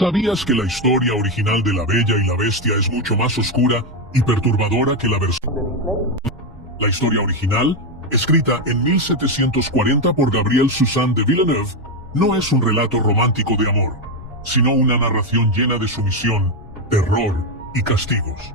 ¿Sabías que la historia original de La Bella y la Bestia es mucho más oscura y perturbadora que la versión de Disney? La historia original, escrita en 1740 por Gabriel Suzanne de Villeneuve, no es un relato romántico de amor, sino una narración llena de sumisión, terror y castigos.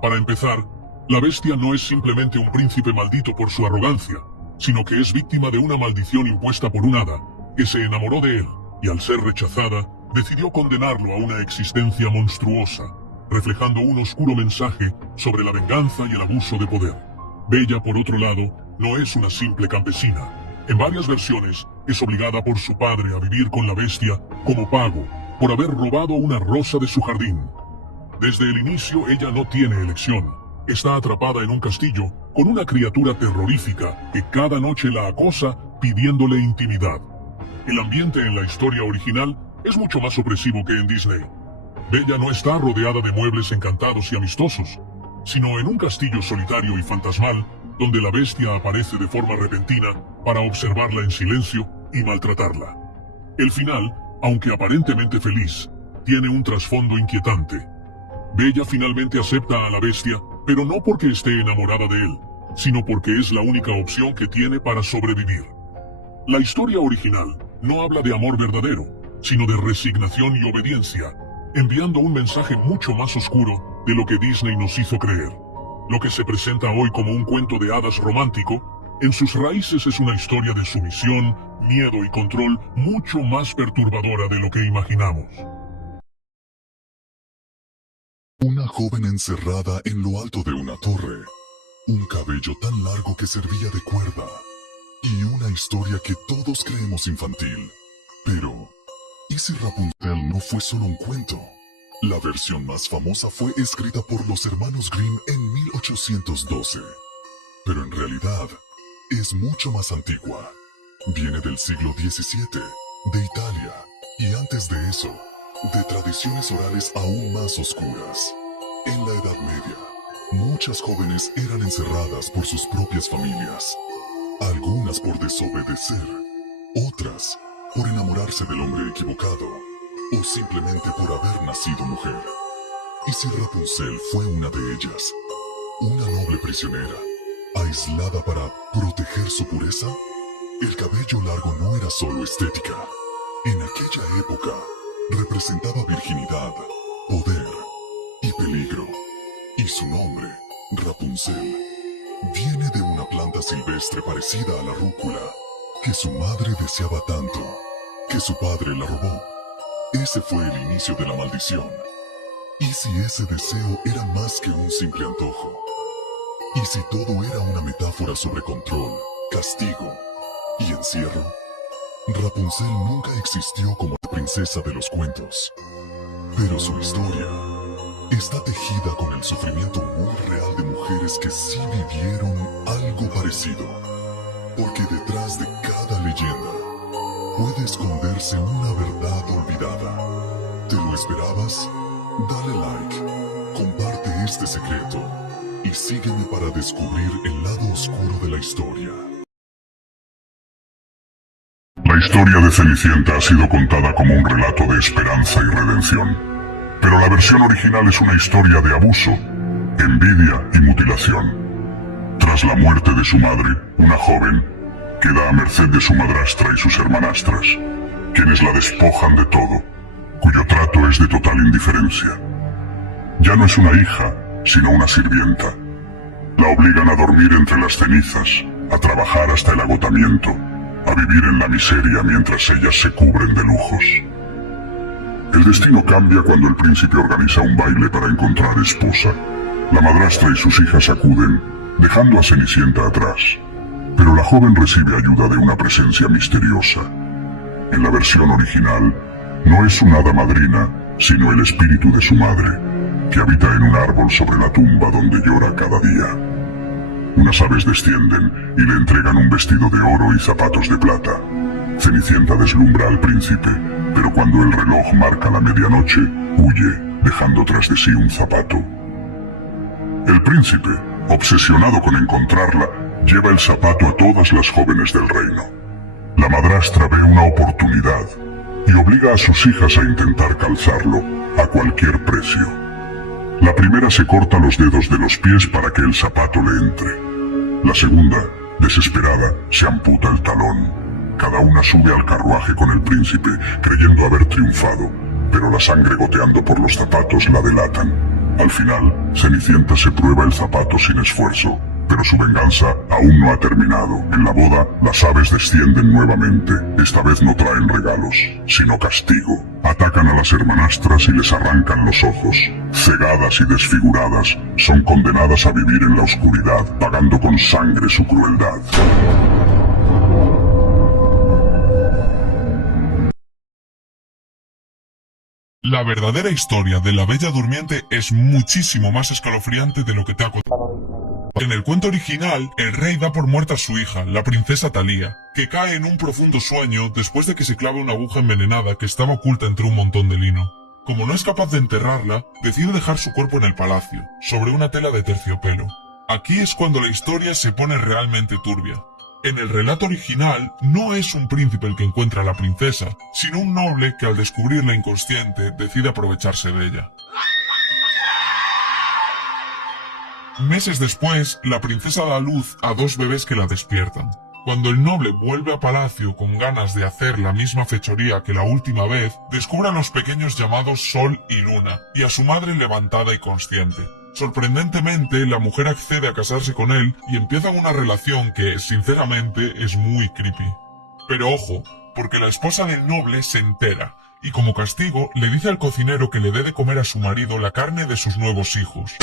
Para empezar, la bestia no es simplemente un príncipe maldito por su arrogancia, sino que es víctima de una maldición impuesta por un hada, que se enamoró de él, y al ser rechazada, decidió condenarlo a una existencia monstruosa, reflejando un oscuro mensaje sobre la venganza y el abuso de poder. Bella, por otro lado, no es una simple campesina. En varias versiones, es obligada por su padre a vivir con la bestia como pago por haber robado una rosa de su jardín. Desde el inicio ella no tiene elección. Está atrapada en un castillo con una criatura terrorífica que cada noche la acosa pidiéndole intimidad. El ambiente en la historia original es mucho más opresivo que en Disney. Bella no está rodeada de muebles encantados y amistosos, sino en un castillo solitario y fantasmal donde la bestia aparece de forma repentina para observarla en silencio y maltratarla. El final, aunque aparentemente feliz, tiene un trasfondo inquietante. Bella finalmente acepta a la bestia, pero no porque esté enamorada de él, sino porque es la única opción que tiene para sobrevivir. La historia original no habla de amor verdadero, sino de resignación y obediencia, enviando un mensaje mucho más oscuro de lo que Disney nos hizo creer. Lo que se presenta hoy como un cuento de hadas romántico, en sus raíces es una historia de sumisión, miedo y control mucho más perturbadora de lo que imaginamos. Una joven encerrada en lo alto de una torre, un cabello tan largo que servía de cuerda, y una historia que todos creemos infantil. Pero, ¿y si Rapunzel no fue solo un cuento? La versión más famosa fue escrita por los hermanos Grimm en 1812. Pero en realidad, es mucho más antigua. Viene del siglo XVII, de Italia, y antes de eso, de tradiciones orales aún más oscuras. En la Edad Media, muchas jóvenes eran encerradas por sus propias familias. Algunas por desobedecer, otras por enamorarse del hombre equivocado, o simplemente por haber nacido mujer. ¿Y si Rapunzel fue una de ellas? Una noble prisionera, aislada para proteger su pureza. El cabello largo no era solo estética. En aquella época, representaba virginidad, poder y peligro. Y su nombre, Rapunzel, viene de una planta silvestre parecida a la rúcula, que su madre deseaba tanto, que su padre la robó. Ese fue el inicio de la maldición. ¿Y si ese deseo era más que un simple antojo? ¿Y si todo era una metáfora sobre control, castigo y encierro? Rapunzel nunca existió como la princesa de los cuentos, pero su historia está tejida con el sufrimiento muy real de mujeres que sí vivieron algo parecido, porque detrás de cada leyenda puede esconderse una verdad olvidada. ¿Te lo esperabas? Dale like, comparte este secreto y sígueme para descubrir el lado oscuro de la historia. La historia de Cenicienta ha sido contada como un relato de esperanza y redención, pero la versión original es una historia de abuso, envidia y mutilación. Tras la muerte de su madre, una joven queda a merced de su madrastra y sus hermanastras, quienes la despojan de todo, cuyo trato es de total indiferencia. Ya no es una hija, sino una sirvienta. La obligan a dormir entre las cenizas, a trabajar hasta el agotamiento, a vivir en la miseria mientras ellas se cubren de lujos. El destino cambia cuando el príncipe organiza un baile para encontrar esposa. La madrastra y sus hijas acuden, dejando a Cenicienta atrás, pero la joven recibe ayuda de una presencia misteriosa. En la versión original, no es una hada madrina, sino el espíritu de su madre, que habita en un árbol sobre la tumba donde llora cada día. Unas aves descienden y le entregan un vestido de oro y zapatos de plata. Cenicienta deslumbra al príncipe, pero cuando el reloj marca la medianoche, huye, dejando tras de sí un zapato. El príncipe, obsesionado con encontrarla, lleva el zapato a todas las jóvenes del reino. La madrastra ve una oportunidad y obliga a sus hijas a intentar calzarlo a cualquier precio. La primera se corta los dedos de los pies para que el zapato le entre. La segunda, desesperada, se amputa el talón. Cada una sube al carruaje con el príncipe, creyendo haber triunfado, pero la sangre goteando por los zapatos la delatan. Al final, Cenicienta se prueba el zapato sin esfuerzo, pero su venganza aún no ha terminado. En la boda, las aves descienden nuevamente. Esta vez no traen regalos, sino castigo. Atacan a las hermanastras y les arrancan los ojos. Cegadas y desfiguradas, son condenadas a vivir en la oscuridad, pagando con sangre su crueldad. La verdadera historia de la Bella Durmiente es muchísimo más escalofriante de lo que te ha contado. En el cuento original, el rey da por muerta a su hija, la princesa Thalía, que cae en un profundo sueño después de que se clava una aguja envenenada que estaba oculta entre un montón de lino. Como no es capaz de enterrarla, decide dejar su cuerpo en el palacio, sobre una tela de terciopelo. Aquí es cuando la historia se pone realmente turbia. En el relato original, no es un príncipe el que encuentra a la princesa, sino un noble que al descubrirla inconsciente decide aprovecharse de ella. Meses después, la princesa da a luz a 2 bebés que la despiertan. Cuando el noble vuelve a palacio con ganas de hacer la misma fechoría que la última vez, descubre a los pequeños llamados Sol y Luna, y a su madre levantada y consciente. Sorprendentemente, la mujer accede a casarse con él y empiezan una relación que, sinceramente, es muy creepy. Pero ojo, porque la esposa del noble se entera, y como castigo le dice al cocinero que le dé de comer a su marido la carne de sus nuevos hijos.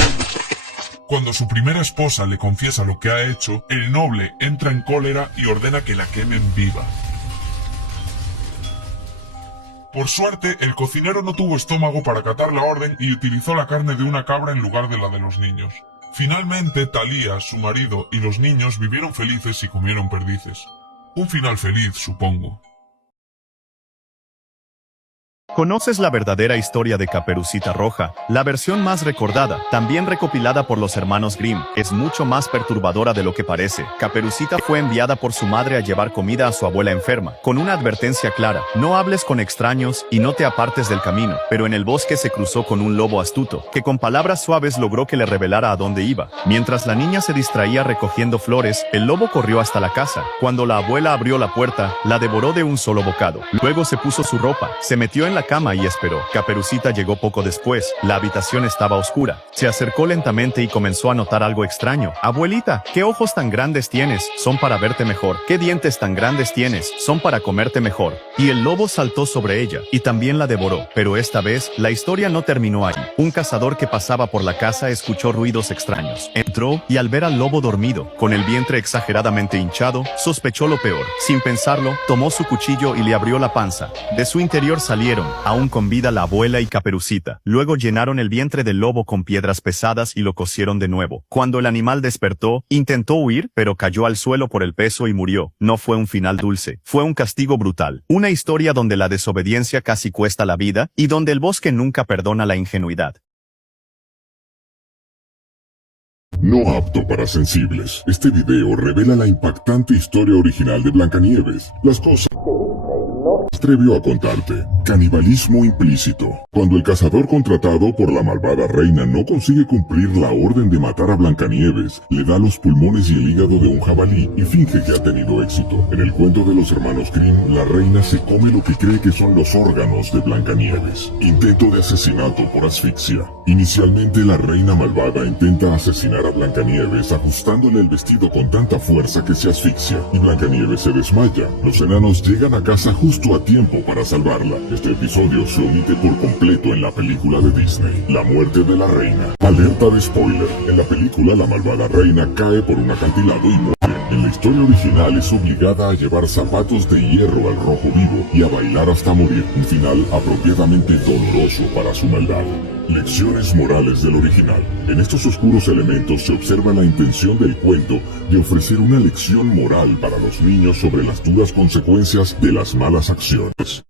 Cuando su primera esposa le confiesa lo que ha hecho, el noble entra en cólera y ordena que la quemen viva. Por suerte, el cocinero no tuvo estómago para acatar la orden y utilizó la carne de una cabra en lugar de la de los niños. Finalmente, Thalía, su marido y los niños vivieron felices y comieron perdices. Un final feliz, supongo. ¿Conoces la verdadera historia de Caperucita Roja? La versión más recordada, también recopilada por los hermanos Grimm, es mucho más perturbadora de lo que parece. Caperucita fue enviada por su madre a llevar comida a su abuela enferma, con una advertencia clara: no hables con extraños y no te apartes del camino. Pero en el bosque se cruzó con un lobo astuto, que con palabras suaves logró que le revelara a dónde iba. Mientras la niña se distraía recogiendo flores, el lobo corrió hasta la casa. Cuando la abuela abrió la puerta, la devoró de un solo bocado. Luego se puso su ropa, se metió en la cama y esperó. Caperucita llegó poco después. La habitación estaba oscura. Se acercó lentamente y comenzó a notar algo extraño. Abuelita, ¿qué ojos tan grandes tienes? Son para verte mejor. ¿Qué dientes tan grandes tienes? Son para comerte mejor. Y el lobo saltó sobre ella y también la devoró. Pero esta vez, la historia no terminó ahí. Un cazador que pasaba por la casa escuchó ruidos extraños. Entró y al ver al lobo dormido, con el vientre exageradamente hinchado, sospechó lo peor. Sin pensarlo, tomó su cuchillo y le abrió la panza. De su interior salieron, aún con vida, la abuela y Caperucita. Luego llenaron el vientre del lobo con piedras pesadas y lo cocieron de nuevo. Cuando el animal despertó, intentó huir, pero cayó al suelo por el peso y murió. No fue un final dulce, fue un castigo brutal. Una historia donde la desobediencia casi cuesta la vida, y donde el bosque nunca perdona la ingenuidad. No apto para sensibles. Este video revela la impactante historia original de Blancanieves. Las cosas atrevió a contarte. Canibalismo implícito. Cuando el cazador contratado por la malvada reina no consigue cumplir la orden de matar a Blancanieves, le da los pulmones y el hígado de un jabalí y finge que ha tenido éxito. En el cuento de los hermanos Grimm, la reina se come lo que cree que son los órganos de Blancanieves. Intento de asesinato por asfixia. Inicialmente, la reina malvada intenta asesinar a Blancanieves ajustándole el vestido con tanta fuerza que se asfixia, y Blancanieves se desmaya. Los enanos llegan a casa justo a tiempo para salvarla. Este episodio se omite por completo en la película de Disney, La muerte de la reina. Alerta de spoiler. En la película, la malvada reina cae por un acantilado y muere. En la historia original es obligada a llevar zapatos de hierro al rojo vivo y a bailar hasta morir. Un final apropiadamente doloroso para su maldad. Lecciones morales del original. En estos oscuros elementos se observa la intención del cuento de ofrecer una lección moral para los niños sobre las duras consecuencias de las malas acciones.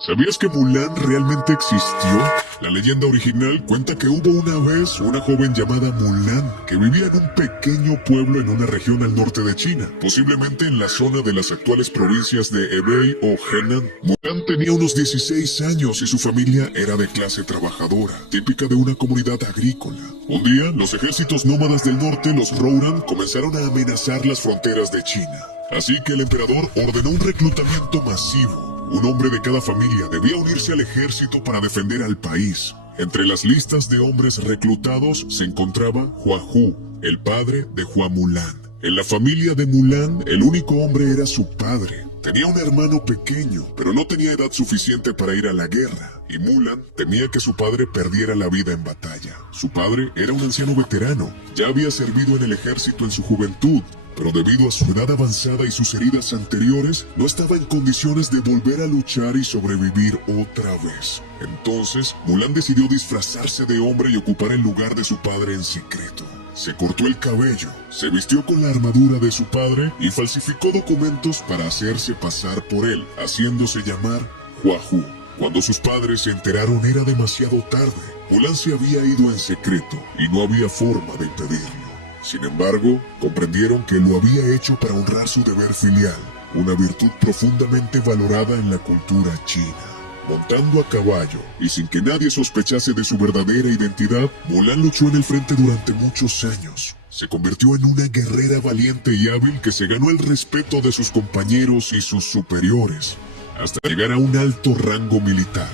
¿Sabías que Mulan realmente existió? La leyenda original cuenta que hubo una vez una joven llamada Mulan que vivía en un pequeño pueblo en una región al norte de China, posiblemente en la zona de las actuales provincias de Hebei o Henan. Mulan tenía unos 16 años y su familia era de clase trabajadora, típica de una comunidad agrícola. Un día, los ejércitos nómadas del norte, los Rouran, comenzaron a amenazar las fronteras de China. Así que el emperador ordenó un reclutamiento masivo. Un hombre de cada familia debía unirse al ejército para defender al país. Entre las listas de hombres reclutados se encontraba Hua Hu, el padre de Hua Mulan. En la familia de Mulan, el único hombre era su padre. Tenía un hermano pequeño, pero no tenía edad suficiente para ir a la guerra, y Mulan temía que su padre perdiera la vida en batalla. Su padre era un anciano veterano, ya había servido en el ejército en su juventud, pero debido a su edad avanzada y sus heridas anteriores, no estaba en condiciones de volver a luchar y sobrevivir otra vez. Entonces, Mulan decidió disfrazarse de hombre y ocupar el lugar de su padre en secreto. Se cortó el cabello, se vistió con la armadura de su padre y falsificó documentos para hacerse pasar por él, haciéndose llamar Hua Hu. Cuando sus padres se enteraron era demasiado tarde. Mulan se había ido en secreto y no había forma de impedirlo. Sin embargo, comprendieron que lo había hecho para honrar su deber filial, una virtud profundamente valorada en la cultura china. Montando a caballo y sin que nadie sospechase de su verdadera identidad, Mulan luchó en el frente durante muchos años. Se convirtió en una guerrera valiente y hábil que se ganó el respeto de sus compañeros y sus superiores, hasta llegar a un alto rango militar.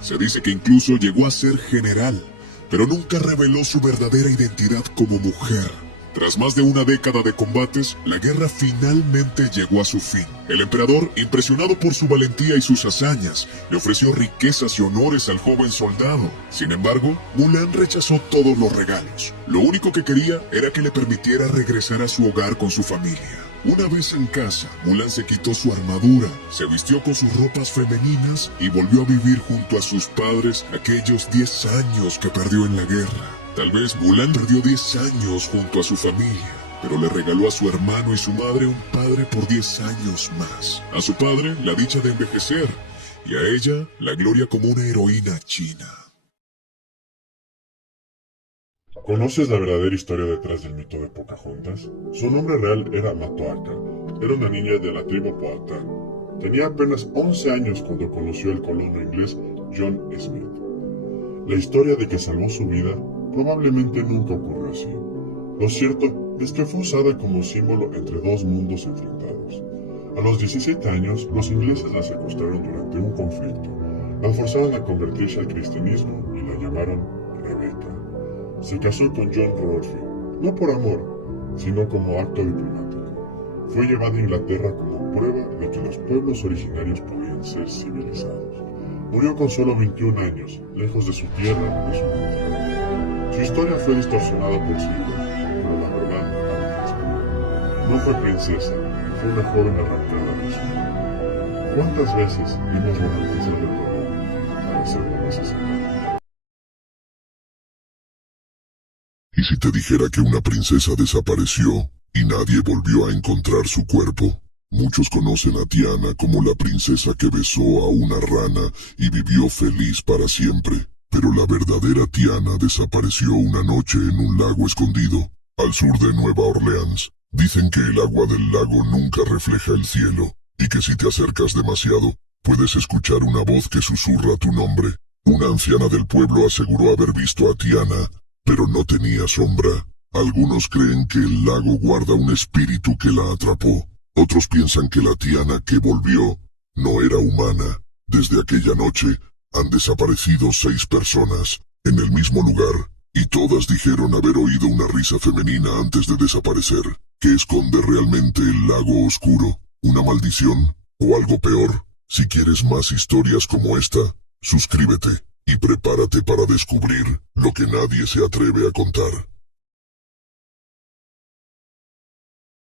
Se dice que incluso llegó a ser general, pero nunca reveló su verdadera identidad como mujer. Tras más de una década de combates, la guerra finalmente llegó a su fin. El emperador, impresionado por su valentía y sus hazañas, le ofreció riquezas y honores al joven soldado. Sin embargo, Mulan rechazó todos los regalos. Lo único que quería era que le permitiera regresar a su hogar con su familia. Una vez en casa, Mulan se quitó su armadura, se vistió con sus ropas femeninas y volvió a vivir junto a sus padres aquellos 10 años que perdió en la guerra. Tal vez Mulan perdió 10 años junto a su familia, pero le regaló a su hermano y su madre un padre por 10 años más. A su padre la dicha de envejecer y a ella la gloria como una heroína china. ¿Conoces la verdadera historia detrás del mito de Pocahontas? Su nombre real era Matoaka. Era una niña de la tribu Powhatan. Tenía apenas 11 años cuando conoció al colono inglés John Smith. La historia de que salvó su vida probablemente nunca ocurrió así. Lo cierto es que fue usada como símbolo entre dos mundos enfrentados. A los 17 años, los ingleses la secuestraron durante un conflicto. La forzaron a convertirse al cristianismo y la llamaron Rebecca. Se casó con John Rorty, no por amor, sino como acto diplomático. Fue llevada a Inglaterra como prueba de que los pueblos originarios podían ser civilizados. Murió con solo 21 años, lejos de su tierra y su cultura. Su historia fue distorsionada por siglos, pero la verdad aún es pura. No fue princesa, fue una joven arrancada de su vida. ¿Cuántas veces vimos romantizar el dolor para hacerlo necesario? ¿Y si te dijera que una princesa desapareció y nadie volvió a encontrar su cuerpo? Muchos conocen a Tiana como la princesa que besó a una rana y vivió feliz para siempre. Pero la verdadera Tiana desapareció una noche en un lago escondido, al sur de Nueva Orleans. Dicen que el agua del lago nunca refleja el cielo, y que si te acercas demasiado, puedes escuchar una voz que susurra tu nombre. Una anciana del pueblo aseguró haber visto a Tiana, pero no tenía sombra. Algunos creen que el lago guarda un espíritu que la atrapó. Otros piensan que la Tiana que volvió no era humana. Desde aquella noche, han desaparecido 6 personas, en el mismo lugar, y todas dijeron haber oído una risa femenina antes de desaparecer. ¿Qué esconde realmente el lago oscuro? ¿Una maldición? ¿O algo peor? Si quieres más historias como esta, suscríbete, y prepárate para descubrir lo que nadie se atreve a contar.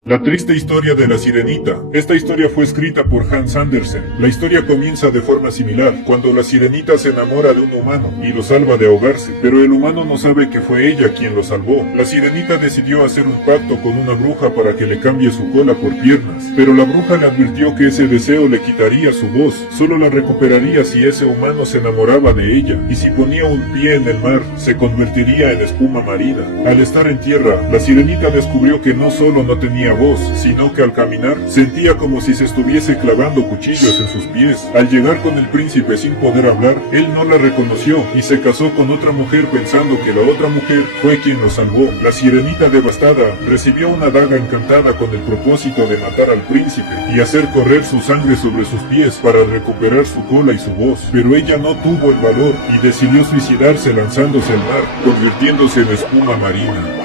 La triste historia de la sirenita. Esta historia fue escrita por Hans Andersen. La historia comienza de forma similar, cuando la sirenita se enamora de un humano y lo salva de ahogarse, pero el humano no sabe que fue ella quien lo salvó. La sirenita decidió hacer un pacto con una bruja para que le cambie su cola por piernas, pero la bruja le advirtió que ese deseo le quitaría su voz, solo la recuperaría si ese humano se enamoraba de ella, y si ponía un pie en el mar, se convertiría en espuma marina. Al estar en tierra, la sirenita descubrió que no solo no tenía voz, sino que al caminar sentía como si se estuviese clavando cuchillos en sus pies. Al llegar con el príncipe sin poder hablar, él no la reconoció y se casó con otra mujer pensando que la otra mujer fue quien lo salvó. La sirenita devastada recibió una daga encantada con el propósito de matar al príncipe y hacer correr su sangre sobre sus pies para recuperar su cola y su voz, pero ella no tuvo el valor y decidió suicidarse lanzándose al mar, convirtiéndose en espuma marina.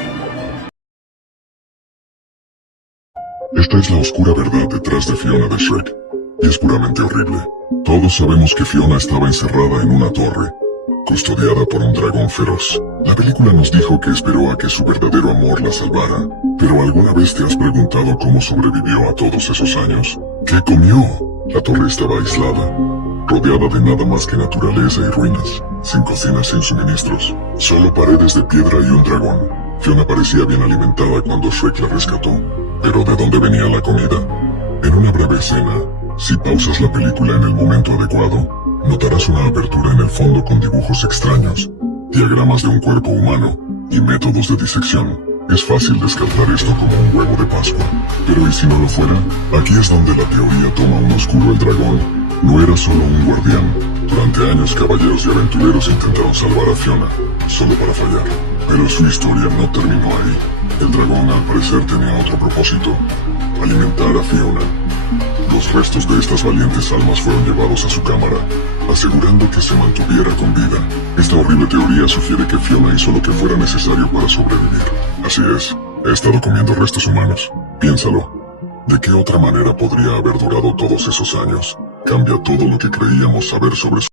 Esta es la oscura verdad detrás de Fiona de Shrek, y es puramente horrible. Todos sabemos que Fiona estaba encerrada en una torre, custodiada por un dragón feroz. La película nos dijo que esperó a que su verdadero amor la salvara, pero ¿alguna vez te has preguntado cómo sobrevivió a todos esos años? ¿Qué comió? La torre estaba aislada, rodeada de nada más que naturaleza y ruinas, sin cocina, sin suministros, solo paredes de piedra y un dragón. Fiona parecía bien alimentada cuando Shrek la rescató. ¿Pero de dónde venía la comida? En una breve escena, si pausas la película en el momento adecuado, notarás una abertura en el fondo con dibujos extraños, diagramas de un cuerpo humano y métodos de disección. Es fácil descartar esto como un huevo de Pascua, pero ¿y si no lo fuera? Aquí es donde la teoría toma un oscuro. El dragón no era solo un guardián. Durante años caballeros y aventureros intentaron salvar a Fiona, solo para fallar. Pero su historia no terminó ahí. El dragón al parecer tenía otro propósito: alimentar a Fiona. Los restos de estas valientes almas fueron llevados a su cámara, asegurando que se mantuviera con vida. Esta horrible teoría sugiere que Fiona hizo lo que fuera necesario para sobrevivir. Así es, he estado comiendo restos humanos. Piénsalo. ¿De qué otra manera podría haber durado todos esos años? Cambia todo lo que creíamos saber sobre su